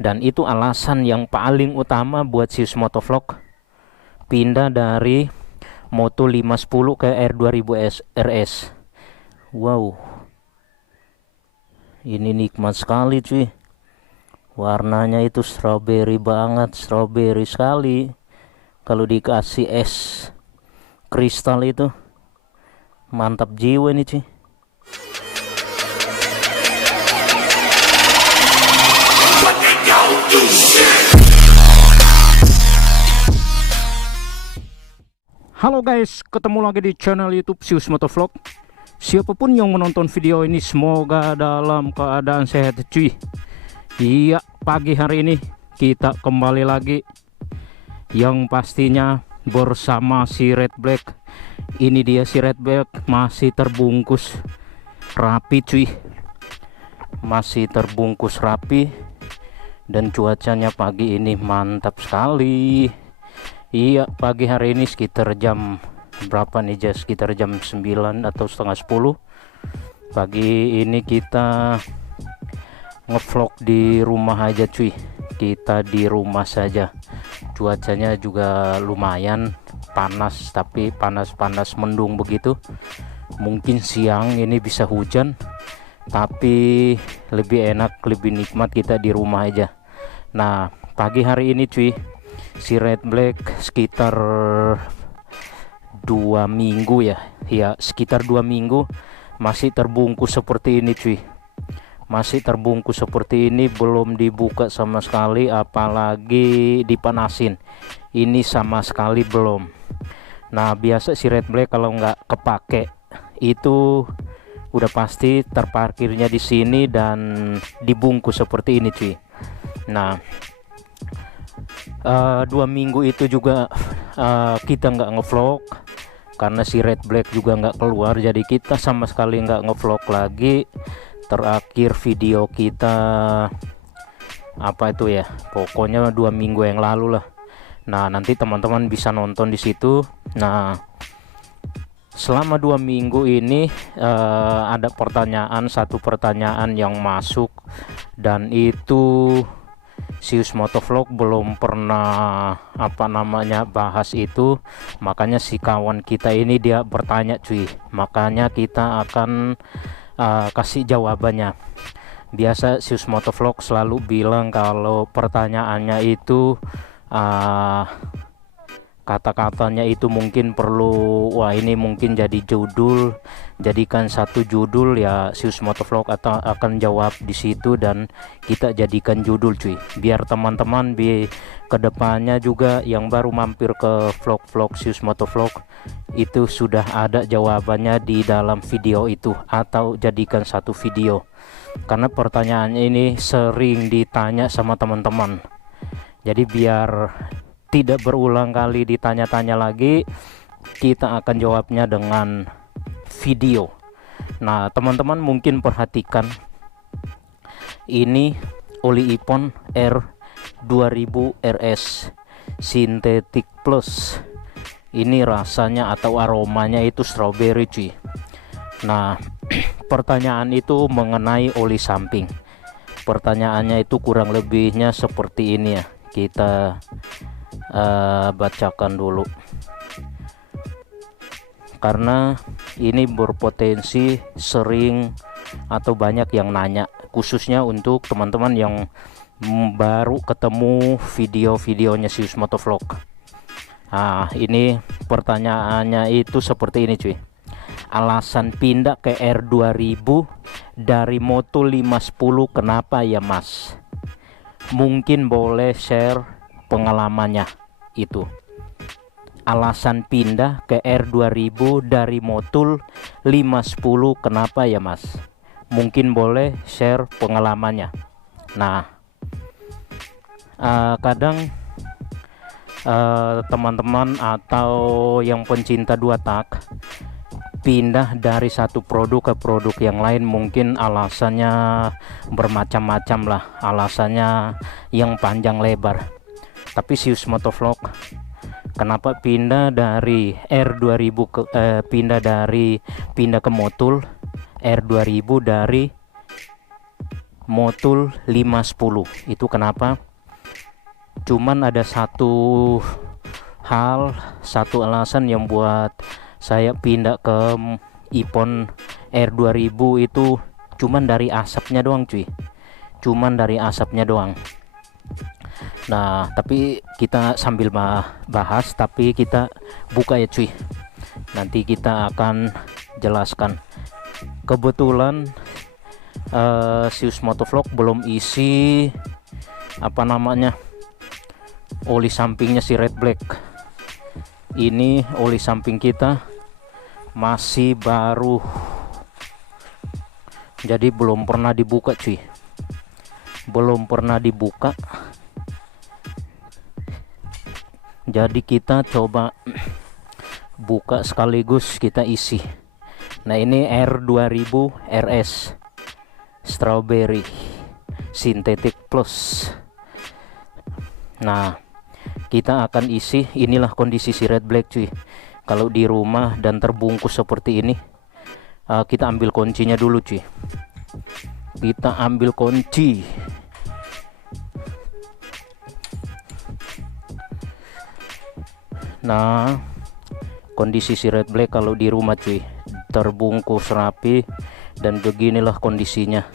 Dan itu alasan yang paling utama buat Sius Motovlog pindah dari Moto 510 ke R2000 RS. Wow, ini nikmat sekali cuy. Warnanya itu strawberry banget, strawberry sekali. Kalau dikasih es kristal itu mantap jiwa nih cuy. Halo guys, ketemu lagi di channel YouTube Sius Motovlog. Siapapun yang menonton video ini semoga dalam keadaan sehat cuy. Iya, pagi hari ini kita kembali lagi, yang pastinya bersama si Red Black. Ini dia si Red Black, masih terbungkus rapi cuy, masih terbungkus rapi. Dan cuacanya pagi ini mantap sekali. Iya, pagi hari ini sekitar jam berapa nih, sekitar jam 9 atau setengah 10 pagi ini. Kita ngevlog di rumah aja cuy, kita di rumah saja. Cuacanya juga lumayan panas, tapi panas-panas mendung begitu. Mungkin siang ini bisa hujan, tapi lebih enak, lebih nikmat kita di rumah aja. Nah, pagi hari ini cuy, si Red Black sekitar 2 minggu ya sekitar 2 minggu masih terbungkus seperti ini cuy, masih terbungkus seperti ini, belum dibuka sama sekali, apalagi dipanasin. Ini sama sekali belum. Nah, biasa si Red Black kalau nggak kepake itu udah pasti terparkirnya di sini dan dibungkus seperti ini cuy. Nah, 2 minggu itu juga kita nggak ngevlog karena si Red Black juga nggak keluar, jadi kita sama sekali nggak ngevlog lagi. Terakhir video kita apa itu ya, pokoknya 2 minggu yang lalu lah. Nah, nanti teman-teman bisa nonton di situ. Nah, selama 2 minggu ini ada satu pertanyaan yang masuk, dan itu Sius Motovlog belum pernah bahas itu. Makanya si kawan kita ini dia bertanya cuy, makanya kita akan kasih jawabannya. Biasa Sius Motovlog selalu bilang kalau pertanyaannya itu kata-katanya itu mungkin perlu, wah ini mungkin jadi judul, jadikan satu judul ya. Sius Motovlog atau akan jawab di situ dan kita jadikan judul cuy, biar teman-teman kedepannya juga yang baru mampir ke vlog-vlog Sius Motovlog itu sudah ada jawabannya di dalam video itu, atau jadikan satu video. Karena pertanyaannya ini sering ditanya sama teman-teman, jadi biar tidak berulang kali ditanya-tanya lagi, kita akan jawabnya dengan video. Nah, teman-teman mungkin perhatikan, ini oli Ipon R2000 RS Synthetic Plus. Ini rasanya atau aromanya itu strawberry cuy. Nah, pertanyaan itu mengenai oli samping. Pertanyaannya itu kurang lebihnya seperti ini ya, kita bacakan dulu karena ini berpotensi sering atau banyak yang nanya, khususnya untuk teman-teman yang baru ketemu video-videonya Sius Motovlog. Nah, ini pertanyaannya itu seperti ini cuy. Alasan pindah ke R2000 dari Moto 510 kenapa ya mas? Mungkin boleh share pengalamannya itu. Alasan pindah ke R2000 dari Motul 510 kenapa ya mas? Mungkin boleh share pengalamannya. Nah, kadang teman-teman atau yang pencinta 2 tak pindah dari satu produk ke produk yang lain, mungkin alasannya bermacam-macam lah, alasannya yang panjang lebar. Tapi Sius Motovlog kenapa pindah dari R2000 ke pindah ke Motul R2000 dari Motul 510. Itu kenapa? Cuman ada satu alasan yang buat saya pindah ke Ippon R2000 itu cuman dari asapnya doang cuy, cuman dari asapnya doang. Nah, tapi kita sambil bahas, tapi kita buka ya cuy, nanti kita akan jelaskan. Kebetulan Sius Motovlog belum isi apa namanya, oli sampingnya si Red Black. Ini oli samping kita masih baru, jadi belum pernah dibuka cuy, belum pernah dibuka. Jadi kita coba buka sekaligus kita isi. Nah, ini R2000 RS Strawberry Synthetic Plus. Nah, kita akan isi. Inilah kondisi si Red Black cuy, kalau di rumah dan terbungkus seperti ini. Kita ambil kuncinya dulu cuy, kita ambil kunci. Nah, kondisi si Red Black kalau di rumah cuy, terbungkus rapi dan beginilah kondisinya,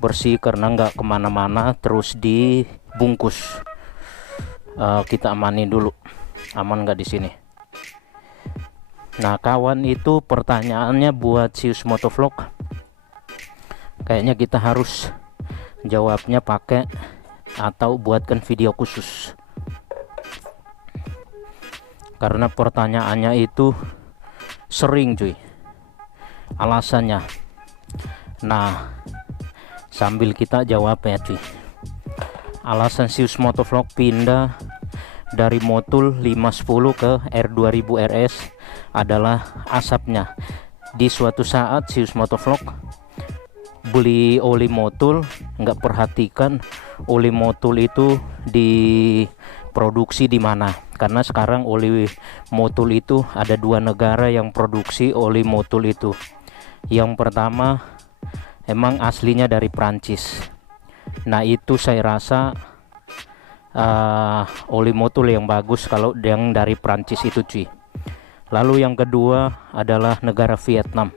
bersih karena nggak kemana-mana, terus dibungkus. Kita amanin dulu, aman nggak di sini. Nah kawan, itu pertanyaannya buat Sius Motovlog, kayaknya kita harus jawabnya pakai atau buatkan video khusus, karena pertanyaannya itu sering cuy alasannya. Nah, sambil kita jawab ya cuy. Alasan Sius Motovlog pindah dari Motul 510 ke R2000 RS adalah asapnya. Di suatu saat Sius Motovlog beli oli Motul, nggak perhatikan oli Motul itu diproduksi di mana. Karena sekarang oli Motul itu ada 2 negara yang produksi oli Motul itu. Yang pertama emang aslinya dari Prancis. Nah, itu saya rasa oli Motul yang bagus kalau yang dari Prancis itu cuy. Lalu yang kedua adalah negara Vietnam.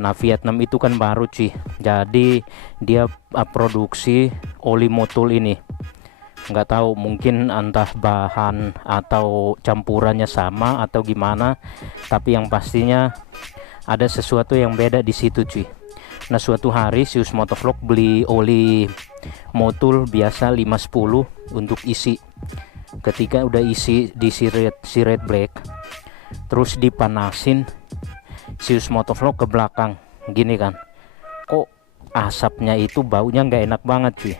Nah, Vietnam itu kan baru cuy, jadi dia produksi oli Motul ini. Nggak tahu, mungkin entah bahan atau campurannya sama atau gimana, tapi yang pastinya ada sesuatu yang beda di situ cuy. Nah, suatu hari Sius Motovlog beli oli Motul biasa 510 untuk isi. Ketika udah isi di si Red Black, terus dipanasin, Sius Motovlog ke belakang gini kan, kok asapnya itu baunya nggak enak banget cuy.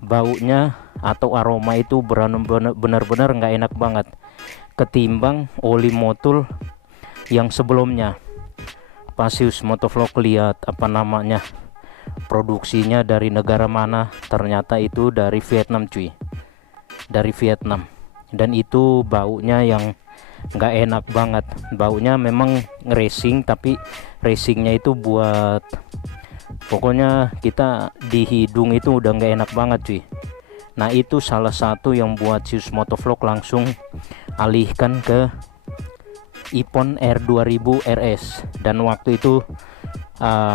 Baunya atau aroma itu benar-benar nggak enak banget ketimbang oli Motul yang sebelumnya. Pas Sius Motovlog lihat apa namanya, produksinya dari negara mana, ternyata itu dari Vietnam cuy, dari Vietnam. Dan itu baunya yang nggak enak banget. Baunya memang racing, tapi racingnya itu buat, pokoknya kita di hidung itu udah nggak enak banget cuy. Nah, itu salah satu yang buat Sius Motovlog langsung alihkan ke Ippon R2000 RS. Dan waktu itu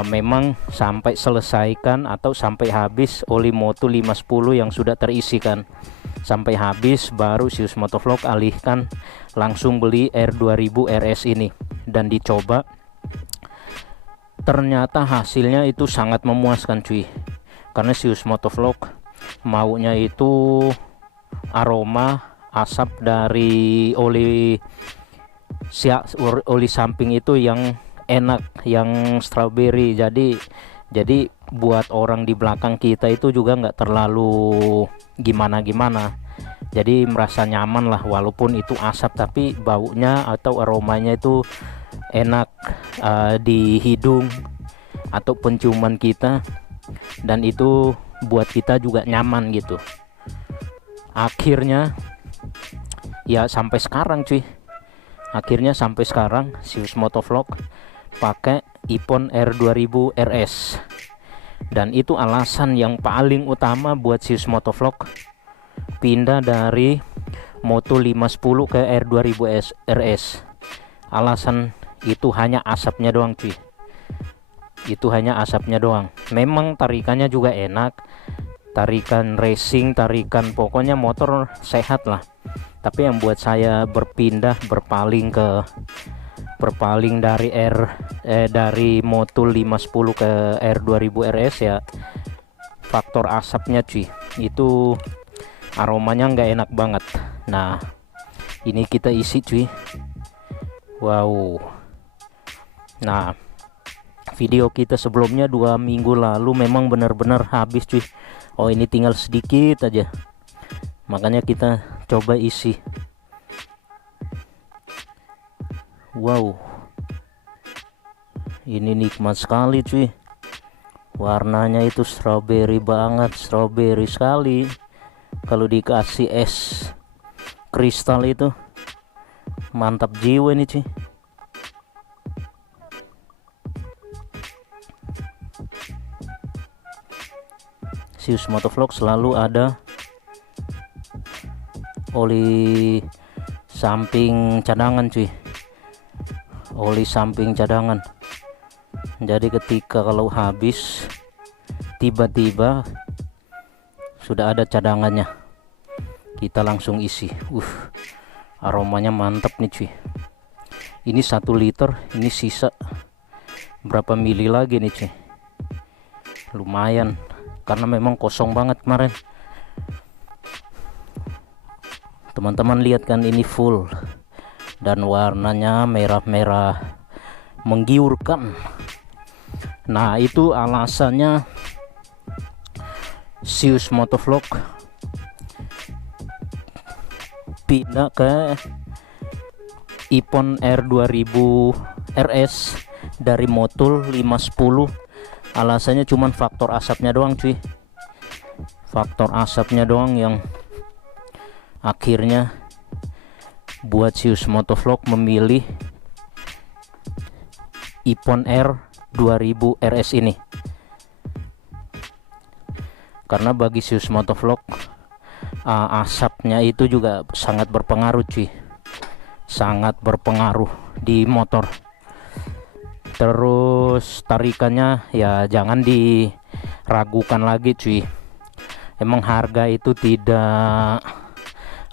memang sampai selesaikan atau sampai habis oli Motul 510 yang sudah terisikan, sampai habis baru Sius Motovlog alihkan langsung beli R2000 RS ini dan dicoba. Ternyata hasilnya itu sangat memuaskan cuy, karena Sius Motovlog maunya itu aroma asap dari oli samping itu yang enak, yang strawberry. Jadi buat orang di belakang kita itu juga nggak terlalu gimana-gimana, jadi merasa nyaman lah, walaupun itu asap tapi baunya atau aromanya itu enak di hidung atau penciuman kita, dan itu buat kita juga nyaman gitu. Akhirnya ya sampai sekarang cuy, akhirnya sampai sekarang Sius Motovlog pakai Ippon R2000 RS. Dan itu alasan yang paling utama buat Sius Motovlog pindah dari Moto 510 ke R2000 RS. Alasan itu hanya asapnya doang cuy, itu hanya asapnya doang. Memang tarikannya juga enak, tarikan racing, tarikan pokoknya motor sehat lah. Tapi yang buat saya berpaling dari Moto 510 ke R2000 RS ya faktor asapnya cuy. Itu aromanya nggak enak banget. Nah ini kita isi cuy. Wow. Nah video kita sebelumnya 2 minggu lalu memang benar-benar habis cuy. Oh ini tinggal sedikit aja, makanya kita coba isi. Wow, ini nikmat sekali cuy. Warnanya itu strawberry banget, strawberry sekali. Kalau dikasih es kristal itu mantap jiwa ini cuy. Sius Motovlog selalu ada oli samping cadangan cuy, oli samping cadangan. Jadi ketika kalau habis tiba-tiba sudah ada cadangannya, kita langsung isi. Aromanya mantap nih cuy. Ini 1 liter, ini sisa berapa mili lagi nih cuy. Lumayan karena memang kosong banget kemarin. Teman-teman lihat kan, ini full dan warnanya merah-merah menggiurkan. Nah itu alasannya Sius Motovlog pindah ke Ipon R2000 RS dari Motul 510. Alasannya cuman faktor asapnya doang cuy, faktor asapnya doang yang akhirnya buat Sius Motovlog memilih Ipon R2000 RS ini. Karena bagi Sius Motovlog asapnya itu juga sangat berpengaruh cuy, sangat berpengaruh di motor. Terus tarikannya ya jangan diragukan lagi cuy. Emang harga itu tidak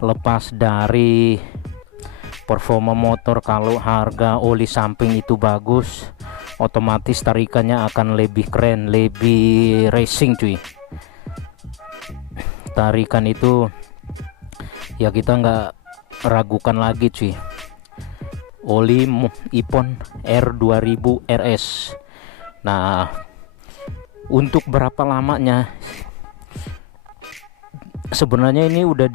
lepas dari performa motor. Kalau harga oli samping itu bagus, otomatis tarikannya akan lebih keren, lebih racing cuy. Tarikan itu ya kita nggak ragukan lagi cuy. Oli Ipon R2000 RS. Nah untuk berapa lamanya, sebenarnya ini udah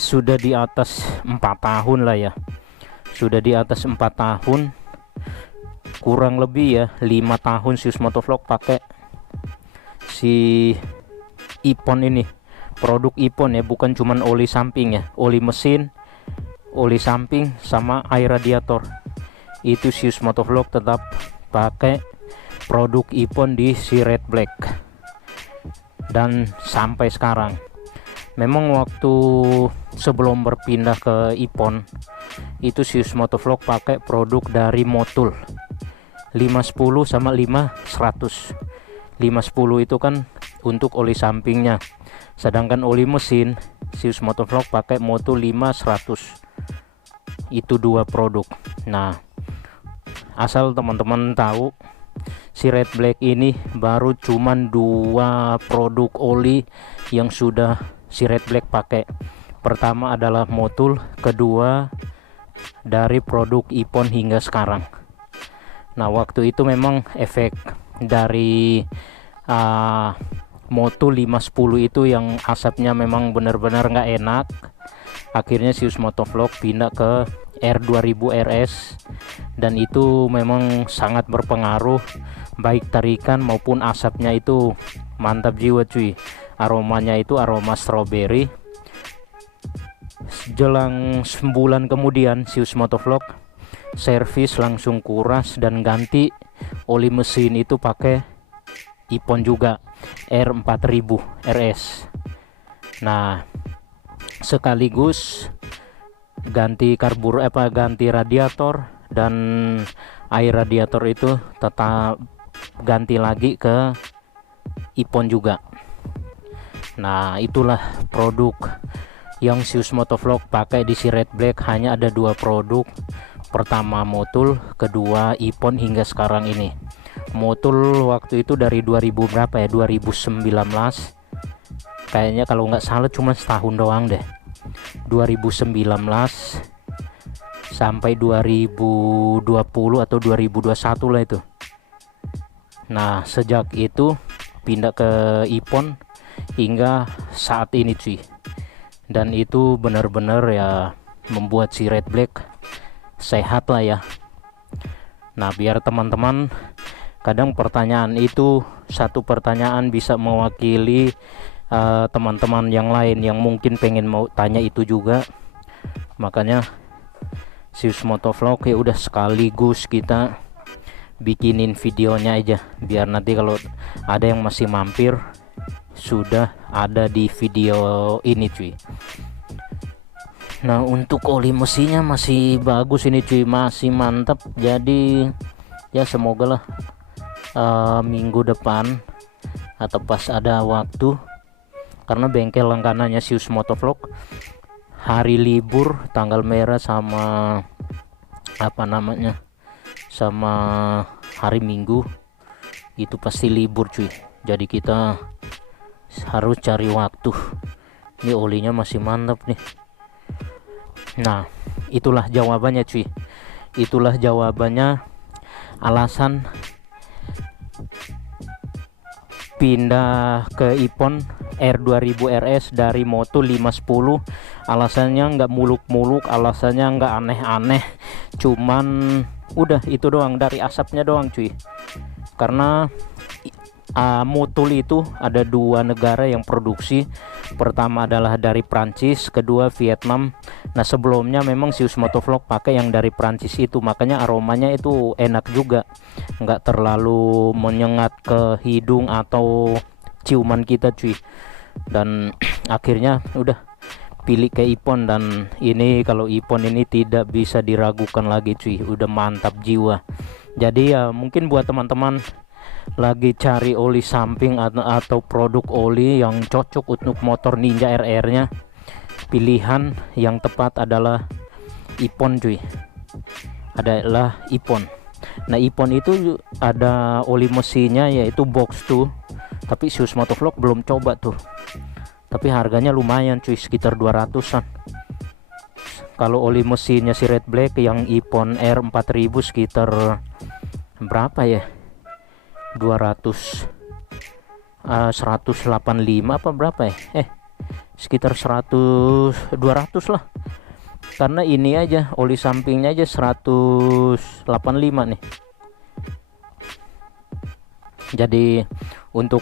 sudah di atas 4 tahun lah ya, sudah di atas 4 tahun kurang lebih ya, 5 tahun Sius Motovlog pakai si Ipon ini, produk Ipon ya, bukan cuman oli samping ya, oli mesin, oli samping sama air radiator. Itu Sius Motovlog tetap pakai produk Ipon di si Red Black dan sampai sekarang. Memang waktu sebelum berpindah ke Ipon itu Sius Motovlog pakai produk dari Motul 510 sama 500. 510 itu kan untuk oli sampingnya, sedangkan oli mesin Sius Motovlog pakai Motul 500. Itu 2 produk. Nah asal teman-teman tahu, si Red Black ini baru cuman 2 produk oli yang sudah si Red Black pakai. Pertama adalah Motul, kedua dari produk Ipon hingga sekarang. Nah waktu itu memang efek dari Motul 510 itu yang asapnya memang benar-benar nggak enak. Akhirnya Sius Motovlog pindah ke R2000 RS, dan itu memang sangat berpengaruh, baik tarikan maupun asapnya itu mantap jiwa cuy. Aromanya itu aroma strawberry. Jelang sebulan kemudian Sius Motovlog servis langsung kuras dan ganti oli mesin itu pakai Ippon juga R4000 RS. Nah, sekaligus ganti ganti radiator, dan air radiator itu tetap ganti lagi ke Ippon juga. Nah, itulah produk yang Zeus Motovlog pakai di si Red Black. Hanya ada dua produk, pertama Motul, kedua Ippon hingga sekarang ini. Motul waktu itu dari 2000 berapa ya, 2019 kayaknya, kalau nggak salah cuma setahun doang deh, 2019 sampai 2020 atau 2021 lah itu. Nah, sejak itu pindah ke Ippon hingga saat ini cuy, dan itu benar-benar ya membuat si Red Black sehat lah ya. Nah, biar teman-teman, kadang pertanyaan itu, satu pertanyaan bisa mewakili teman-teman yang lain yang mungkin pengen mau tanya itu juga. Makanya Zeus Motovlog ya udah sekaligus kita bikinin videonya aja, biar nanti kalau ada yang masih mampir sudah ada di video ini cuy. Nah, untuk oli mesinnya masih bagus ini cuy, masih mantap. Jadi ya semoga lah minggu depan atau pas ada waktu, karena bengkel langganannya Zeus Motovlog hari libur tanggal merah sama apa namanya, sama hari Minggu itu pasti libur cuy. Jadi kita harus cari waktu. Ini olinya masih mantap nih. Nah, itulah jawabannya cuy, itulah jawabannya alasan pindah ke Ippon R2000 RS dari Motul 510. Alasannya nggak muluk-muluk, alasannya nggak aneh-aneh, cuman udah itu doang, dari asapnya doang cuy. Karena Motul itu ada dua negara yang produksi, pertama adalah dari Prancis, kedua Vietnam. Nah, sebelumnya memang Zeus Motovlog pakai yang dari Prancis itu, makanya aromanya itu enak juga, nggak terlalu menyengat ke hidung atau ciuman kita cuy. Dan akhirnya udah pilih ke Ippon, dan ini kalau Ippon ini tidak bisa diragukan lagi cuy, udah mantap jiwa. Jadi ya mungkin buat teman-teman lagi cari oli samping atau produk oli yang cocok untuk motor Ninja RR nya, pilihan yang tepat adalah Ippon cuy, adalah Ippon. Nah, Ippon itu ada oli mesinnya yaitu box tuh, tapi Zeus Motovlog belum coba tuh, tapi harganya lumayan cuy, sekitar 200an. Kalau oli mesinnya si Red Black yang Ippon R4000 sekitar berapa ya, 185 apa berapa ya, sekitar 200 lah, karena ini aja oli sampingnya aja 185 nih. Jadi untuk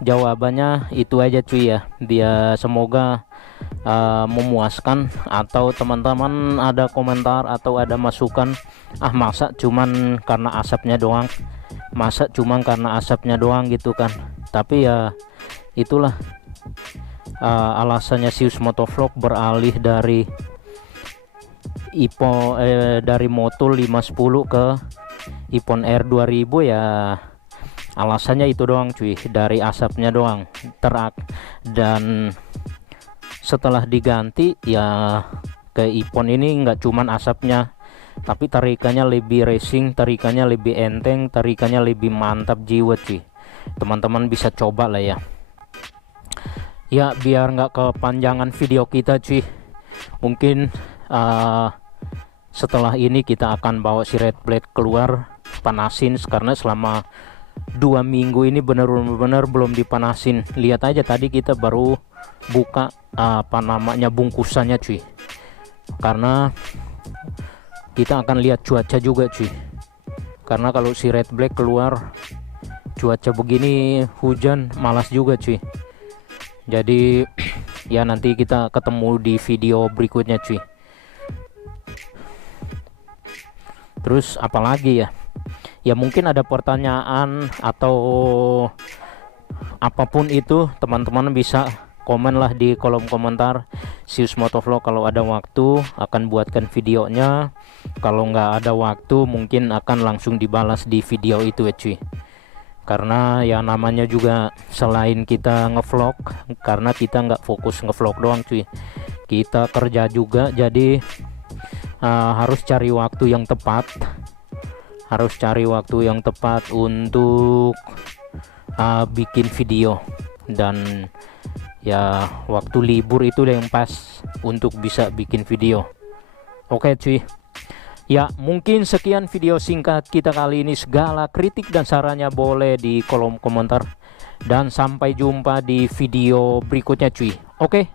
jawabannya itu aja cuy ya, dia semoga memuaskan. Atau teman-teman ada komentar atau ada masukan, masa cuman karena asapnya doang, masa cuman karena asapnya doang gitu kan. Tapi ya itulah alasannya Zeus Motovlog beralih dari dari Motul 510 ke Ippon R2000 ya, alasannya itu doang cuy, dari asapnya doang dan setelah diganti ya ke Ippon ini nggak cuman asapnya, tapi tarikannya lebih racing, tarikannya lebih enteng, tarikannya lebih mantap jiwa cuy. Teman-teman bisa coba lah ya. Ya biar nggak kepanjangan video kita cuy, mungkin setelah ini kita akan bawa si Red Black keluar panasin, karena selama 2 minggu ini bener-bener belum dipanasin. Lihat aja tadi kita baru buka bungkusannya cuy, karena kita akan lihat cuaca juga cuy. Karena kalau si Red Black keluar cuaca begini hujan, malas juga cuy. Jadi ya nanti kita ketemu di video berikutnya cuy. Terus apalagi ya, Ya mungkin ada pertanyaan atau apapun itu, teman-teman bisa komen lah di kolom komentar. Sius Motovlog kalau ada waktu akan buatkan videonya, kalau nggak ada waktu mungkin akan langsung dibalas di video itu ya cuy. Karena ya namanya juga selain kita ngevlog, karena kita nggak fokus ngevlog doang cuy, kita kerja juga, jadi harus cari waktu yang tepat, untuk bikin video. Dan ya waktu libur itu yang pas untuk bisa bikin video. Oke cuy, ya mungkin sekian video singkat kita kali ini. Segala kritik dan sarannya boleh di kolom komentar, dan sampai jumpa di video berikutnya cuy. Oke.